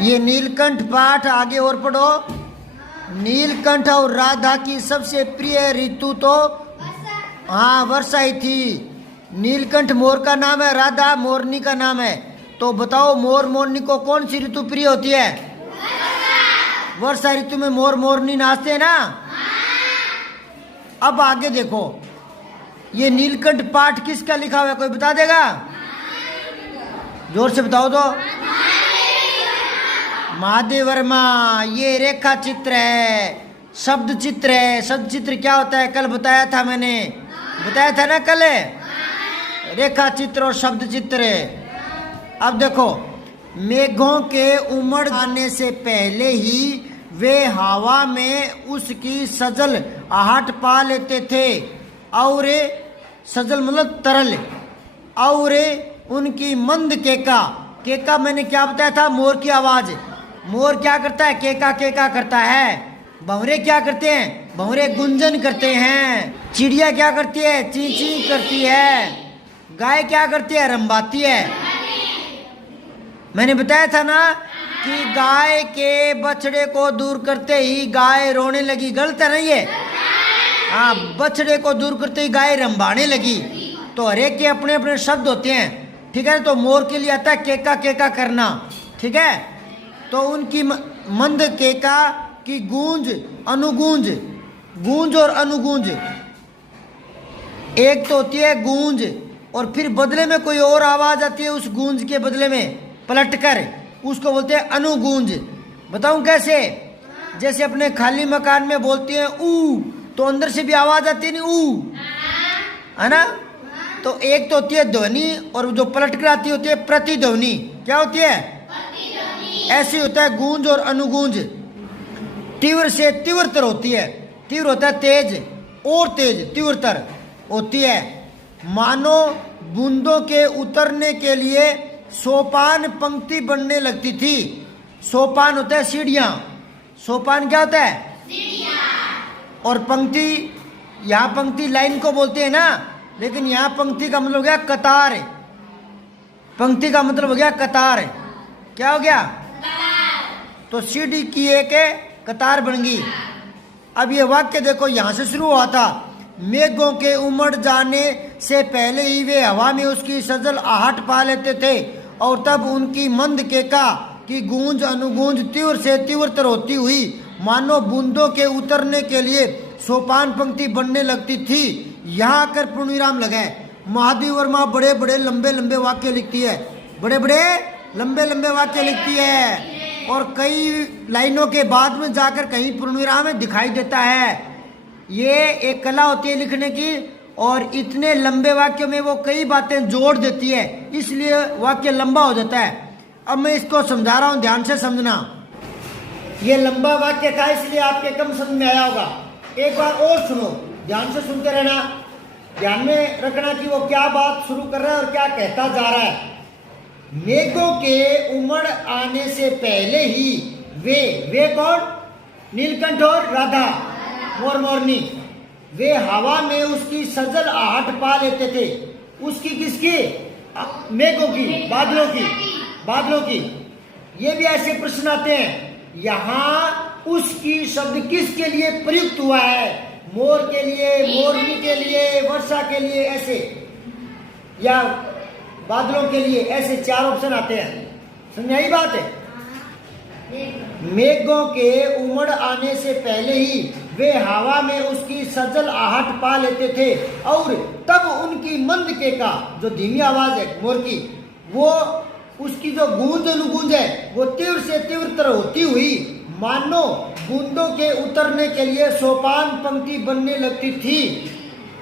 ये नीलकंठ पाठ आगे और पढ़ो। नीलकंठ और राधा की सबसे प्रिय ऋतु तो हाँ वर्षा ही थी। नीलकंठ मोर का नाम है, राधा मोरनी का नाम है। तो बताओ मोर मोरनी को कौन सी ऋतु प्रिय होती है? वर्षा ऋतु में मोर मोरनी नाचते हैं ना। अब आगे देखो, ये नीलकंठ पाठ किसका लिखा हुआ है, कोई बता देगा? जोर से बताओ तो। महादेव वर्मा। ये रेखा चित्र है, शब्द चित्र है। शब्द चित्र क्या होता है कल बताया था मैंने, बताया था ना कल। रेखा चित्र और शब्द चित्र। अब देखो, मेघों के उमड़ आने से पहले ही वे हवा में उसकी सजल आहट पा लेते थे। और सजल मतलब तरल। और उनकी मंद केका, केका मैंने क्या बताया था? मोर की आवाज। मोर क्या करता है? केका केका करता है। भंवरे क्या करते हैं? भंवरे गुंजन करते हैं। चिड़िया क्या करती है? ची ची करती है। गाय क्या करती है? रंबाती है। मैंने बताया था ना कि गाय के बछड़े को दूर करते ही गाय रोने लगी। गलत है ना ये? हाँ, बछड़े को दूर करते ही गाय रंबाने लगी। तो हर एक के अपने अपने शब्द होते हैं, ठीक है। तो मोर के लिए आता है केका केका करना, ठीक है। तो उनकी मंद केका की गूंज अनुगूंज, गूंज और अनुगूंज। एक तो होती है गूंज और फिर बदले में कोई और आवाज आती है, उस गूंज के बदले में पलटकर, उसको बोलते हैं अनुगूंज। बताऊं कैसे? जैसे अपने खाली मकान में बोलती हैं ऊ, तो अंदर से भी आवाज आती है नहीं ऊ, है ना। तो एक तो होती है ध्वनि और जो पलट कर आती होती है प्रतिध्वनि। क्या होती है? ऐसे होता है गूंज और अनुगूंज। तीव्र से तीव्रतर होती है। तीव्र होता है तेज, और तेज तीव्रतर होती है। मानो बूंदों के उतरने के लिए सोपान पंक्ति बनने लगती थी। सोपान होता है सीढ़ियां। सोपान क्या होता है? और पंक्ति, यहाँ पंक्ति लाइन को बोलते हैं ना, लेकिन यहाँ पंक्ति का मतलब हो गया कतार। पंक्ति का मतलब हो गया कतार। क्या हो गया? तो सीढ़ी की एक कतार बन गई। अब ये वाक्य देखो, यहां से शुरू हुआ था, मेघों के उमड़ जाने से पहले ही वे हवा में उसकी सजल आहट पा लेते थे और तब उनकी मंद केका की गूंज अनुगूंज तीव्र से तीव्रतर होती हुई मानो बूंदों के उतरने के लिए सोपान पंक्ति बनने लगती थी। यहाँ आकर पूर्णविराम लगाए। महादेव वर्मा बड़े बड़े लंबे लंबे वाक्य लिखती है, बड़े बड़े लंबे लंबे वाक्य लिखती है, और कई लाइनों के बाद में जाकर कहीं पूर्णविराम में दिखाई देता है। ये एक कला होती है लिखने की, और इतने लंबे वाक्यों में वो कई बातें जोड़ देती है, इसलिए वाक्य लंबा हो जाता है। अब मैं इसको समझा रहा हूं, ध्यान से समझना। ये लंबा वाक्य था इसलिए आपके कम समझ में आया होगा। एक बार और सुनो, ध्यान से सुनते रहना, ध्यान में रखना कि वो क्या बात शुरू कर रहा है और क्या कहता जा रहा है। मेघों के उमड़ आने से पहले ही वे कौन? नीलकंठ और राधा, मोर मोरनी। वे हवा में उसकी सजल आहट पा लेते थे। उसकी किसकी? मेघों की, बादलों की, बादलों की। ये भी ऐसे प्रश्न आते हैं। यहाँ उसकी शब्द किसके लिए प्रयुक्त हुआ है? मोर के लिए, मोरनी के लिए, वर्षा के लिए, ऐसे, या बादलों के लिए, ऐसे चार ऑप्शन आते हैं। समझ आई बात है? मेघों के उमड़ आने से पहले ही वे हवा में उसकी सजल आहट पा लेते थे और तब उनकी मंद केका, जो धीमी आवाज है मोर की, वो उसकी जो गूंज अनुगूंज है वो तीव्र से तीव्रतर होती हुई मानो बूंदों के उतरने के लिए सोपान पंक्ति बनने लगती थी।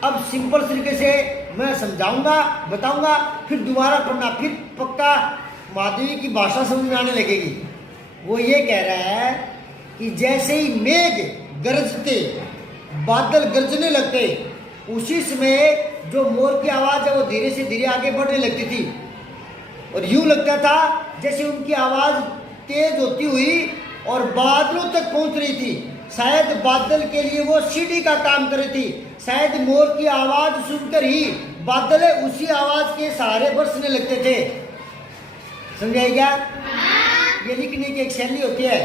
अब सिंपल तरीके से मैं समझाऊंगा, बताऊंगा, फिर दोबारा पढ़ना, फिर पक्का माधवी की भाषा समझ में आने लगेगी। वो ये कह रहा है कि जैसे ही मेघ गरजते, बादल गरजने लगते, उसी समय जो मोर की आवाज है वो धीरे से धीरे आगे बढ़ने लगती थी और यूं लगता था जैसे उनकी आवाज तेज होती हुई और बादलों तक पहुंच रही थी। शायद बादल के लिए वो सीढ़ी का काम कर रही थी। शायद मोर की आवाज सुनकर ही बादल उसी आवाज के सहारे बरसने लगते थे। समझाई क्या? ये लिखने की एक शैली होती है।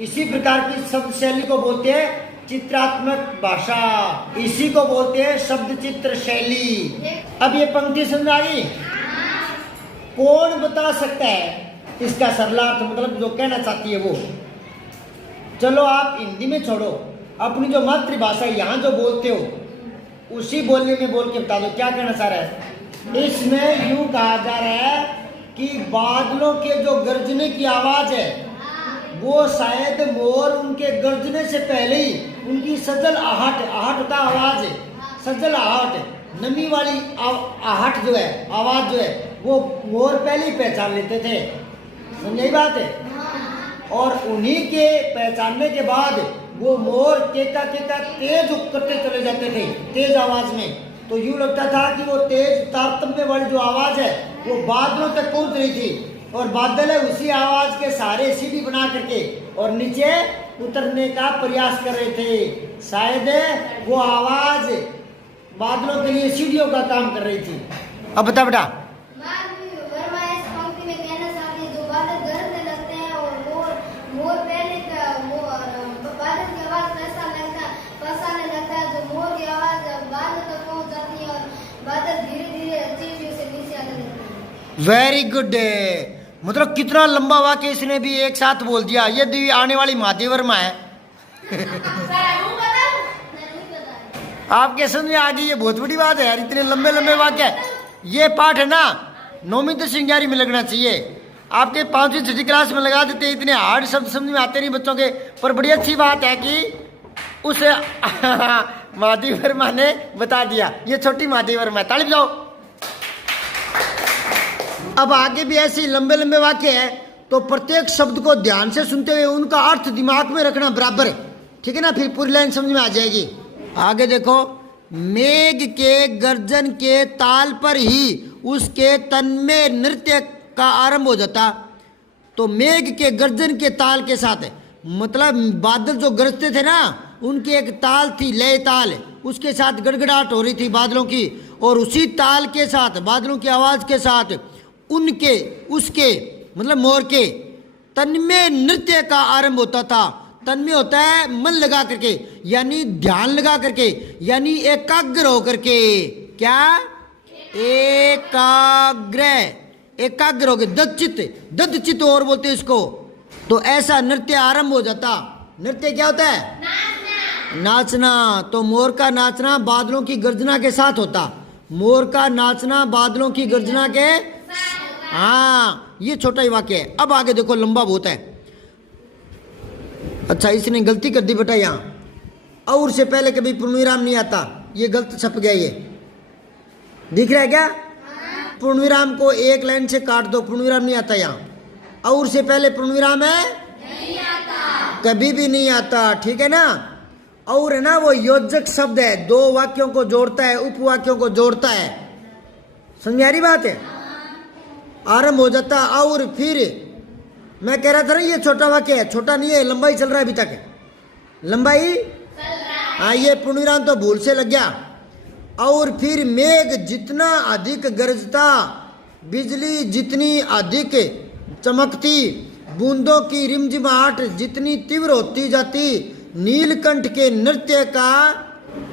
इसी प्रकार की शब्द शैली को बोलते हैं चित्रात्मक भाषा, इसी को बोलते हैं शब्द चित्र शैली। अब ये पंक्ति समझ आ गई? कौन बता सकता है इसका सरलार्थ, मतलब जो कहना चाहती है वो? चलो आप हिंदी में छोड़ो, अपनी जो मातृभाषा यहाँ जो बोलते हो उसी बोलने में बोल के बता दो क्या कहना चाह रहा है। इसमें यूं कहा जा रहा है कि बादलों के जो गरजने की आवाज है वो शायद मोर उनके गर्जने से पहले ही उनकी सजल आहट, आहट होता आवाज है, सजल आहट, नमी वाली आहट जो है, आवाज जो है, वो मोर पहले ही पहचान लेते थे। समझी बात है? और उन्हीं के पहचानने के बाद वो मोर केका केका तेज करते चले जाते थे, तेज आवाज में। तो यूं लगता था कि वो तेज तारतम्य वाली जो आवाज है वो बादलों तक पहुंच रही थी, और बादल है उसी आवाज के सहारे सीढ़ी बना करके और नीचे उतरने का प्रयास कर रहे थे। शायद वो आवाज बादलों के लिए सीढ़ियों का काम कर रही थी। अब बता बेटा। वेरी गुड, मतलब कितना लंबा वाक्य इसने भी एक साथ बोल दिया। ये भी आने वाली महादेव वर्मा है। आपके समझ में आ गई? ये बहुत बड़ी बात है यार, इतने लंबे लंबे वाक्य। ये पाठ है ना 9वीं 10वीं 11वीं में लगना चाहिए। आपके 5वीं 6वीं क्लास में लगा देते, इतने हार्ड शब्द समझ में आते नहीं बच्चों के। पर बड़ी अच्छी बात है कि उस महादेव वर्मा ने बता दिया। ये छोटी महादेव वर्मा है, ताली बजाओ। अब आगे भी ऐसे लंबे लंबे वाक्य है, तो प्रत्येक शब्द को ध्यान से सुनते हुए उनका अर्थ दिमाग में रखना बराबर है, ठीक है ना? फिर पूरी लाइन समझ में आ जाएगी। आगे देखो, मेघ के गर्जन के ताल पर ही उसके तन में नृत्य का आरंभ हो जाता। तो मेघ के गर्जन के ताल के साथ है, मतलब बादल जो गरजते थे ना उनकी एक ताल थी, लय ताल, उसके साथ गड़गड़ाहट हो रही थी बादलों की, और उसी ताल के साथ बादलों की आवाज के साथ उनके उसके मतलब मोर के तन में नृत्य का आरंभ होता था। तन में होता है मन लगा करके, यानी ध्यान लगा करके, यानी एकाग्र होकर के। क्या? एकाग्र हो गए, दत्तचित्त और बोलते हैं इसको। तो ऐसा नृत्य आरंभ हो जाता। नृत्य क्या होता है? नाचना। तो मोर का नाचना बादलों की गर्जना के साथ होता। मोर का नाचना बादलों की गर्जना के, हाँ, ये छोटा ही वाक्य है। अब आगे देखो, लंबा बहुत है। अच्छा, इसने गलती कर दी बेटा यहाँ। और से पहले कभी पूर्णविराम नहीं आता, ये गलत छप गया। ये दिख रहा है क्या? पूर्णविराम को एक लाइन से काट दो, पूर्णविराम नहीं आता यहाँ। और से पहले पूर्णविराम है? नहीं आता, कभी भी नहीं आता, ठीक है ना? और है ना, वो योजक शब्द है, दो वाक्यों को जोड़ता है, उपवाक्यों को जोड़ता है। समझ में आ रही बात है? आरंभ हो जाता। और फिर मैं कह रहा था ना ये छोटा वाक्य है, छोटा नहीं है, लंबाई चल रहा है अभी तक, लंबाई। हाँ, ये पूर्णविराम तो भूल से लग गया। और फिर मेघ जितना अधिक गरजता, बिजली जितनी अधिक चमकती, बूंदों की रिमझिमाहट जितनी तीव्र होती जाती, नीलकंठ के नृत्य का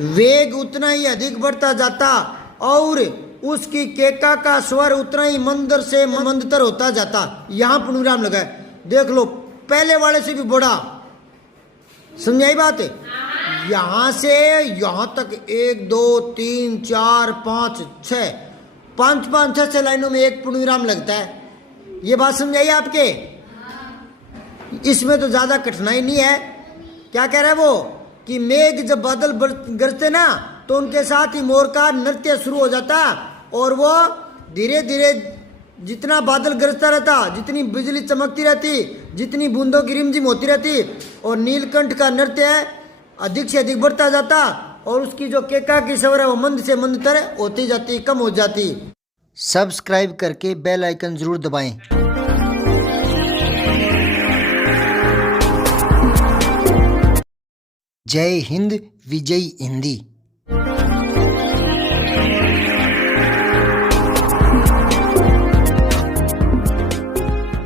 वेग उतना ही अधिक बढ़ता जाता, और उसकी केका का स्वर उतना ही मंदर से मंदतर होता जाता। यहाँ पूर्णविराम लगा है, देख लो, पहले वाले से भी बड़ा। समझाई बात है? यहाँ से यहाँ तक 1 2 3 4 5 6 5 6 लाइनों में एक पूर्णविराम लगता है। ये बात समझाई आपके? इसमें तो ज्यादा कठिनाई नहीं है। क्या कह रहा है वो कि मेघ जब बादल गरजते ना तो उनके साथ ही मोर का नृत्य शुरू हो जाता, और वो धीरे धीरे जितना बादल गरजता रहता, जितनी बिजली चमकती रहती, जितनी बूंदों की रिमझिम होती रहती, और नीलकंठ का नृत्य अधिक से अधिक बढ़ता जाता, और उसकी जो केका की स्वर है वो मंद से मंदतर होती जाती, कम हो जाती। सब्सक्राइब करके बेल आइकन जरूर दबाएं। जय हिंद, विजय हिंदी।